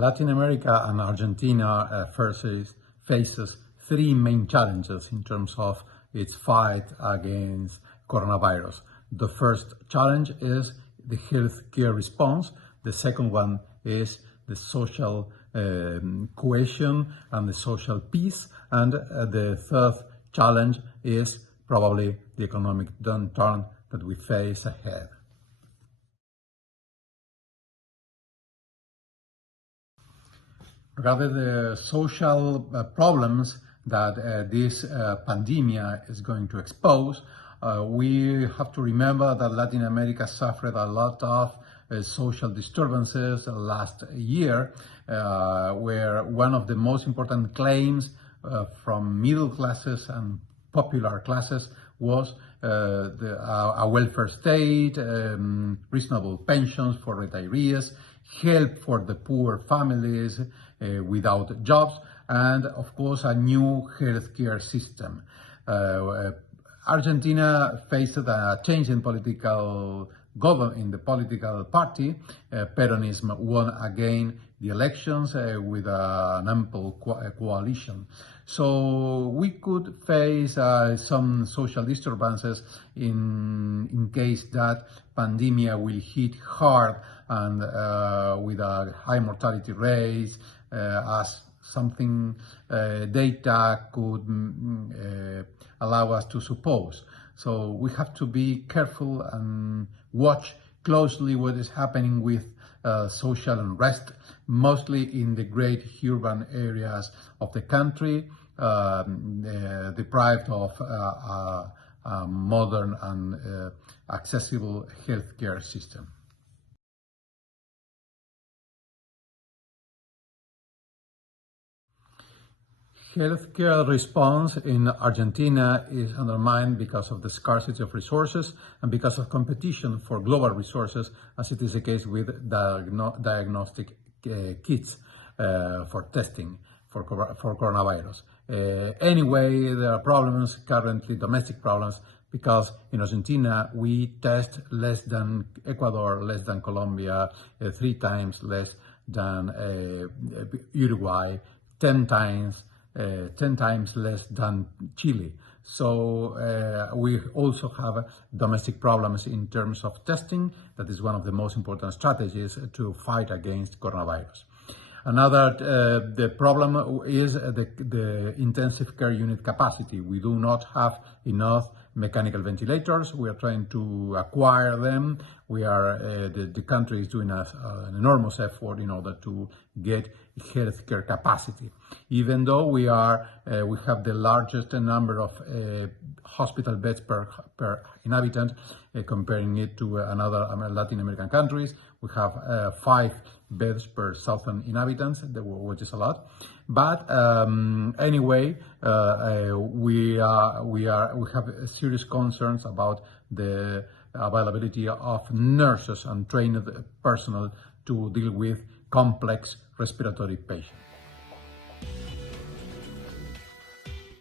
Latin America and Argentina faces three main challenges in terms of its fight against coronavirus. The first challenge is the healthcare response. The second one is the social cohesion and the social peace. And the third challenge is probably the economic downturn that we face ahead. Regarding the social problems that this pandemic is going to expose, we have to remember that Latin America suffered a lot of social disturbances last year, where one of the most important claims from middle classes and popular classes was a welfare state, reasonable pensions for retirees, help for the poor families without jobs, and of course a new healthcare system. Argentina faced a change in political in the political party. Peronism won again the elections with an ample coalition. So we could face some social disturbances in case that pandemic will hit hard and with a high mortality rate, as something data could allow us to suppose. So we have to be careful and watch closely what is happening with social unrest, mostly in the great urban areas of the country, deprived of a modern and accessible healthcare system. Healthcare response in Argentina is undermined because of the scarcity of resources and because of competition for global resources, as it is the case with diagnostic kits for testing for coronavirus. Anyway, there are problems, currently domestic problems, because in Argentina we test less than Ecuador, less than Colombia, 3 times less than Uruguay, 10 times less than Chile. So we also have domestic problems in terms of testing. That is one of the most important strategies to fight against coronavirus. Another the problem is the intensive care unit capacity. We do not have enough mechanical ventilators. We are trying to acquire them. We are the country is doing an enormous effort in order to get healthcare capacity. Even though we have the largest number of hospital beds per inhabitant, comparing it to another Latin American countries, we have 5 beds per 1,000 inhabitants, which is a lot. But anyway, we have serious concerns about the availability of nurses and trained personnel to deal with complex respiratory patients.